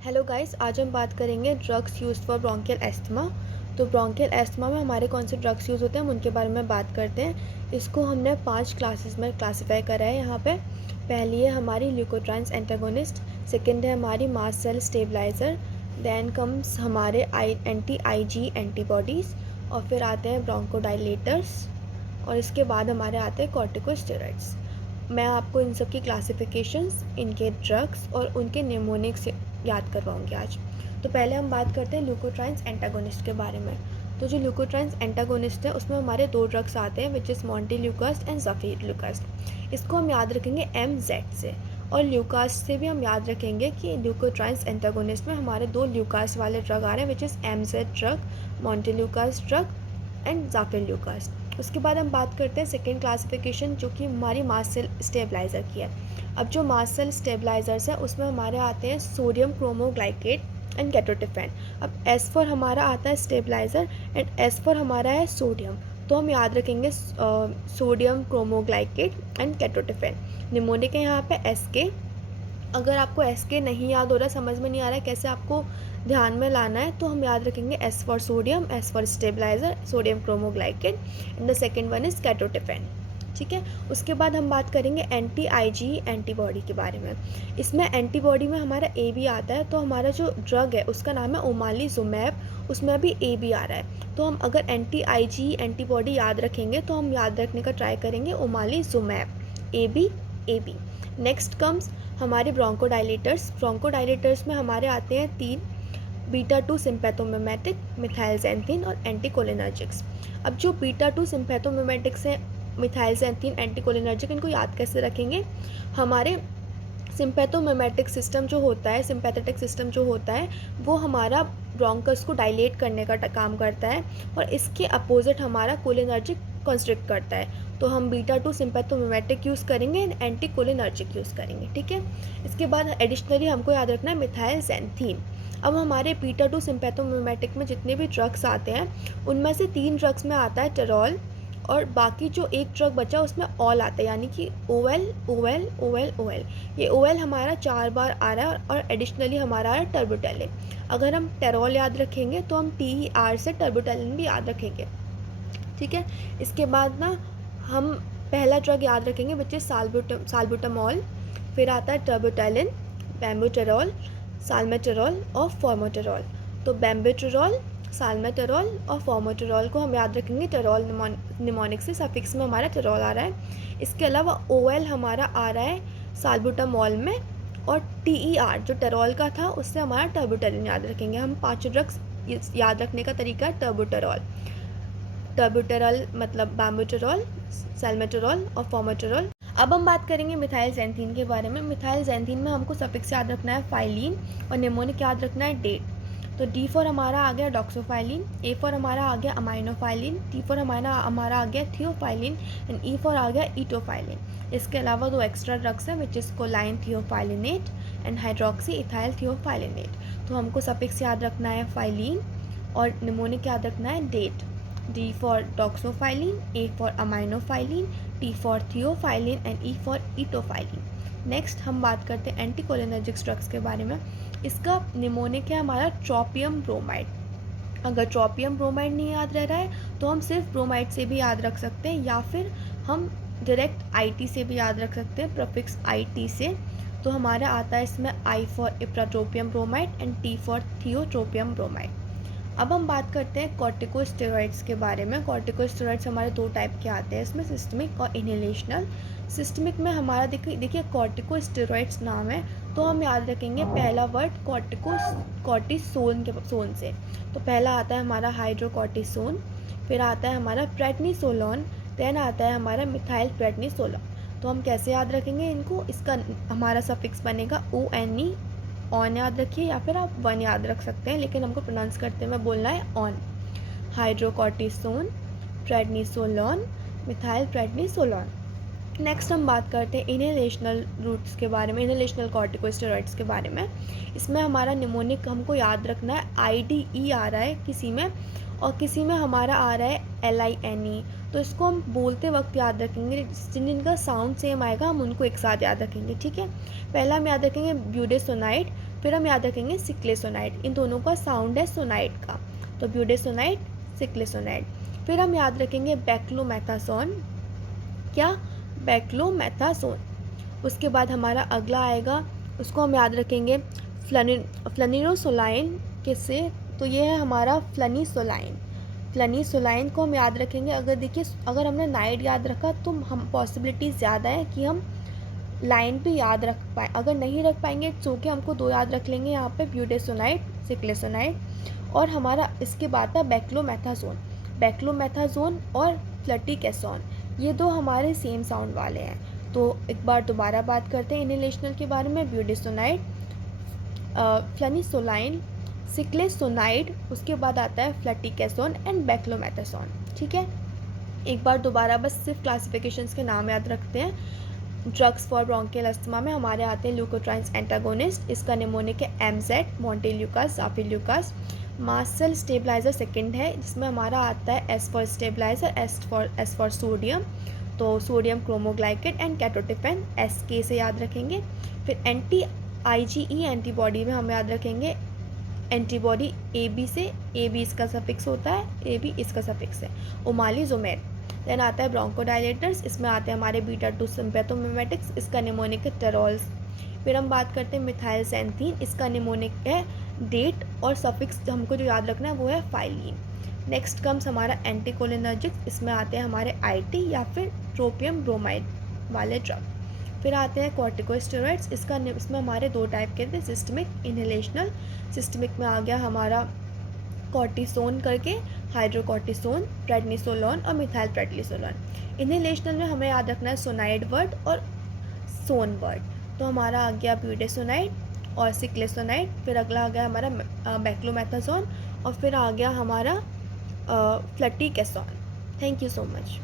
Hello guys, आज हम बात करेंगे drugs used for bronchial asthma. तो ब्रोंकियल एस्थमा में हमारे कौन से ड्रग्स यूज़ होते हैं हम उनके बारे में बात करते हैं। इसको हमने 5 क्लासेस में क्लासीफाई करा है यहाँ पे। पहली है हमारी ल्यूकोट्राइन्स एंटागोनिस्ट, सेकंड है हमारी mast cell stabiliser, then comes हमारे एंटी आईजी एंटीबॉडीज़, और फिर आते हैं ब्रोंकोडाइलेटर्स, और इसके बाद हमारे आते हैं कॉर्टिकोस्टेरॉइड्स। मैं आपको इन सब की क्लासिफिकेशंस, इनके ड्रग्स और उनके निमोनिक्स याद करवाऊंगी आज। तो पहले हम बात करते हैं ल्यूकोट्राइन्स एंटागोनिस्ट के बारे में। तो जो ल्यूकोट्राइन्स एंटागोनिस्ट है उसमें हमारे 2 ड्रग्स आते हैं, विच इज़ मॉन्टेल्यूकास्ट एंड ज़फिरल्यूकास्ट। इसको हम याद रखेंगे MZ से, और ल्यूकास्ट से भी हम याद रखेंगे कि ल्यूकोट्राइन्स एंटागोनिस्ट में हमारे 2 ल्यूकास्ट वाले ड्रग आ रहे हैं, which is MZ drug, montelukast drug and zafirlukast. उसके बाद हम बात करते हैं सेकेंड क्लासिफिकेशन, जो कि हमारी मास्ट सेल स्टेबलाइज़र की है। अब जो मास्ट सेल स्टेबलाइजर्स है उसमें हमारे आते हैं सोडियम क्रोमोग्लाइकेट एंड केटोटिफेन। अब एस फॉर हमारा आता है स्टेबलाइज़र एंड एस फॉर हमारा है सोडियम, तो हम याद रखेंगे sodium cromoglycate and ketotifen. Mnemonic है यहाँ पे SK। अगर आपको SK नहीं याद हो रहा है, समझ में नहीं आ रहा है कैसे आपको ध्यान में लाना है, तो हम याद रखेंगे S for sodium, S for stabiliser, sodium cromoglycate and the second one is ketotifen. ठीक है। उसके बाद हम बात करेंगे एंटी IgE एंटीबॉडी के बारे में। इसमें एंटीबॉडी में हमारा AB आता है, तो हमारा जो ड्रग है उसका नाम है ओमालीजुमैब, उसमें अभी AB आ रहा है। तो हम अगर एंटी IgE एंटीबॉडी याद रखेंगे तो हम याद रखने का ट्राई करेंगे ओमालीजुमैब, AB। नेक्स्ट कम्स हमारे ब्रोंकोडाइलेटर्स। ब्रोंकोडाइलेटर्स में हमारे आते हैं 3, बीटा 2 सिम्पैथोमिमेटिक, मिथाइलजैंथीन और एंटीकोलिनर्जिक्स। अब जो बीटा 2 सिम्पैथोमिमेटिक्स हैं, मिथाइलजैंथीन, एंटीकोलिनर्जिक, इनको याद कैसे रखेंगे? हमारे सिम्पैथोमिमेटिक सिस्टम जो होता है, सिम्पैथेटिक सिस्टम जो होता है, वो हमारा ब्रोंकस को डायलेट करने का काम करता है, और इसके अपोजिट हमारा कोलिनर्जिक कंस्ट्रिक्ट करता है। तो हम बीटा 2 सिम्पैथोमिमेटिक यूज़ करेंगे एंड एंटीकोलिनर्जिक यूज़ करेंगे। ठीक है। इसके बाद एडिशनली हमको याद रखना है मिथाइलजैंथीन। अब हमारे बीटा 2 सिम्पैथोमिमेटिक में जितने भी ड्रग्स आते हैं उनमें से 3 ड्रग्स में आता है टेरॉल, और बाकी जो एक ड्रग बचा उसमें ऑल आता है, यानी कि OL OL OL OL। ये OL हमारा 4 बार आ रहा है, और एडिशनली हमारा आ रहा है टर्बोटेलिन। अगर हम टेरॉल याद रखेंगे तो हम TER से टर्बोटेलिन भी याद रखेंगे। ठीक है। इसके बाद ना हम पहला ड्रग याद रखेंगे विच इज़ साल्बुटामॉल, फिर आता है टर्बोटेलिन, बेम्बुटेरॉल, साल्मेटेरॉल और फॉर्मोटेरॉल। तो बेम्बुटेरॉल, साल्मेटेरॉल और फॉर्मोटेरॉल को हम याद रखेंगे टेरॉल निमोनिक से, सफिक्स में हमारा टेरॉल आ रहा है। इसके अलावा OL हमारा आ रहा है साल्बुटामॉल में, और TER जो टेरॉल का था उससे हमारा टर्बोटेलिन याद रखेंगे। हम 5 ड्रग्स याद रखने का तरीका है टर्बुटेरॉल मतलब बैम्बुटेरॉल, साल्मेटेरॉल और फॉर्मोटेरॉल। अब हम बात करेंगे मिथाइलजैंथीन के बारे में। मिथाइलजैंथीन में हमको सफिक्स याद रखना है फाइलिन, और निमोनिक याद रखना है डेट। तो D फॉर हमारा आ गया डॉक्सोफाइलिन, A फॉर हमारा आ गया अमाइनोफाइलिन, T फॉर हमारा आ गया थियोफाइलिन एंड E फॉर आ गया ईटोफाइलिन। इसके अलावा 2 एक्स्ट्रा ड्रग्स हैं which is choline theophyllinate and hydroxy ethyl theophyllinate. तो हमको सफिक्स याद रखना है फाइलिन और निमोनिक याद रखना है date. D for doxophilin, A for aminophilin, T for theophylline and E for etophylline। Next हम बात करते हैं एंटीकोलिनर्जिक ड्रग्स के बारे में। इसका निमोनिक है हमारा ट्रोपियम ब्रोमाइड। अगर ट्रोपियम ब्रोमाइड नहीं याद रह रहा है तो हम सिर्फ ब्रोमाइड से भी याद रख सकते हैं, या फिर हम डायरेक्ट IT से भी याद रख सकते हैं, प्रोफिक्स IT से। तो हमारा आता है इसमें I for ipratropium bromide and T for tiotropium bromide. अब हम बात करते हैं कॉर्टिकोस्टेरॉइड्स के बारे में। कॉर्टिकोस्टेरॉइड्स हमारे 2 टाइप के आते हैं, इसमें सिस्टमिक और इनहेलेशनल। सिस्टमिक में हमारा देखिए कॉर्टिकोस्टेरॉइड्स नाम है, तो हम याद रखेंगे पहला वर्ड कॉर्टिसोन से। तो पहला आता है हमारा हाइड्रोकॉर्टिसोन, फिर आता है हमारा प्रेडनिसोलोन, देन आता है हमारा मिथाइल प्रेडनिसोलोन। तो हम कैसे याद रखेंगे इनको? इसका हमारा सफिक्स बनेगा ONE, ऑन याद रखिए, या फिर आप 1 याद रख सकते हैं, लेकिन हमको प्रोनाउंस करते हुए बोलना है on. Hydrocortisone, prednisolone, methyl prednisolone. Next हम बात करते हैं इनहेलेशनल रूट्स के बारे में, इनहेलेशनल कॉर्टिकोस्टेरॉइड्स के बारे में। इसमें हमारा निमोनिक हमको याद रखना है IDE आ रहा है किसी में, और किसी में हमारा आ रहा है LINE। तो इसको हम बोलते वक्त याद रखेंगे, जिनका साउंड सेम आएगा हम उनको एक साथ याद रखेंगे। ठीक है। पहला हम याद रखेंगे ब्यूडेसोनाइड, फिर हम याद रखेंगे सिक्लेसोनाइड, इन दोनों का साउंड है सोनाइड का, तो ब्यूडेसोनाइड, सिक्लेसोनाइड। फिर हम याद रखेंगे बैक्लोमेथासोन, क्या, बैक्लोमेथासोन। उसके बाद हमारा अगला आएगा, उसको हम याद रखेंगे फ्लनिरोसोलाइन, किससे, तो ये है हमारा फ्लनीसोलाइन। फ्लनीसोलाइन को हम याद रखेंगे, अगर देखिए अगर हमने नाइट याद रखा तो हम पॉसिबिलिटी ज़्यादा है कि हम लाइन भी याद रख पाए, अगर नहीं रख पाएंगे तो के हमको 2 याद रख लेंगे यहाँ पे, ब्यूडेसोनाइड, सिक्लेसोनाइड। और हमारा इसके बाद था बैक्लोमेथासोन, बैक्लोमेथासोन और फ्लटीकेसोन, ये 2 हमारे सेम साउंड वाले हैं। तो एक बार दोबारा बात करते हैं इनहेलेशनल के बारे में, ब्यूडेसोनाइड, फ्लनीसोलाइन, सिक्लेसोनाइड, उसके बाद आता है फ्लटीकेसोन एंड बैक्लोमेथासोन। ठीक है, एक बार दोबारा बस सिर्फ क्लासिफिकेशंस के नाम याद रखते हैं। ड्रग्स फॉर ब्रोंकियल अस्थमा में हमारे आते हैं ल्यूकोट्राइन्स एंटागोनिस्ट, इसका निमोनिक है MZ, montelukast, zafirlukast. Mast cell stabiliser second है, जिसमें हमारा आता है S for stabiliser, S for sodium, तो sodium cromoglycate and ketotifen, S के से याद रखेंगे। फिर एंटी IgE एंटीबॉडी में हम याद रखेंगे एंटीबॉडी AB से, AB इसका सफिक्स होता है, AB इसका सफिक्स है, ओमालिजोमेब। देन आता है ब्रोंकोडायलेटर्स, इसमें आते हैं हमारे बीटा 2 सिम्पैथोमिमेटिक्स, इसका निमोनिक है टेरोल्स। फिर हम बात करते हैं मिथाइल सैंथीन, इसका निमोनिक है डेट, और सफिक्स हमको जो याद रखना है वो है फाइलिन। नेक्स्ट कम्स हमारा एंटीकोलिनर्जिक्स, इसमें आते हैं हमारे IT या फिर ट्रोपियम ब्रोमाइड वाले ड्रग। फिर आते हैं कॉर्टिकोस्टेरॉइड्स, इसमें हमारे 2 टाइप के थे, सिस्टमिक, इनहेलेशनल। सिस्टमिक में आ गया हमारा कॉर्टिसोन करके, हाइड्रोकॉर्टिसोन, प्रेडनिसोलोन और मिथाइल प्रेडनिसोलोन। इनहेलेशनल में हमें याद रखना है सोनाइड वर्ड और सोन वर्ड, तो हमारा आ गया ब्यूडेसोनाइड और सिक्लेसोनाइड। फिर अगला आ गया हमारा बैक्लोमेथासोन, और फिर आ गया हमारा fluticasone. Thank you so much.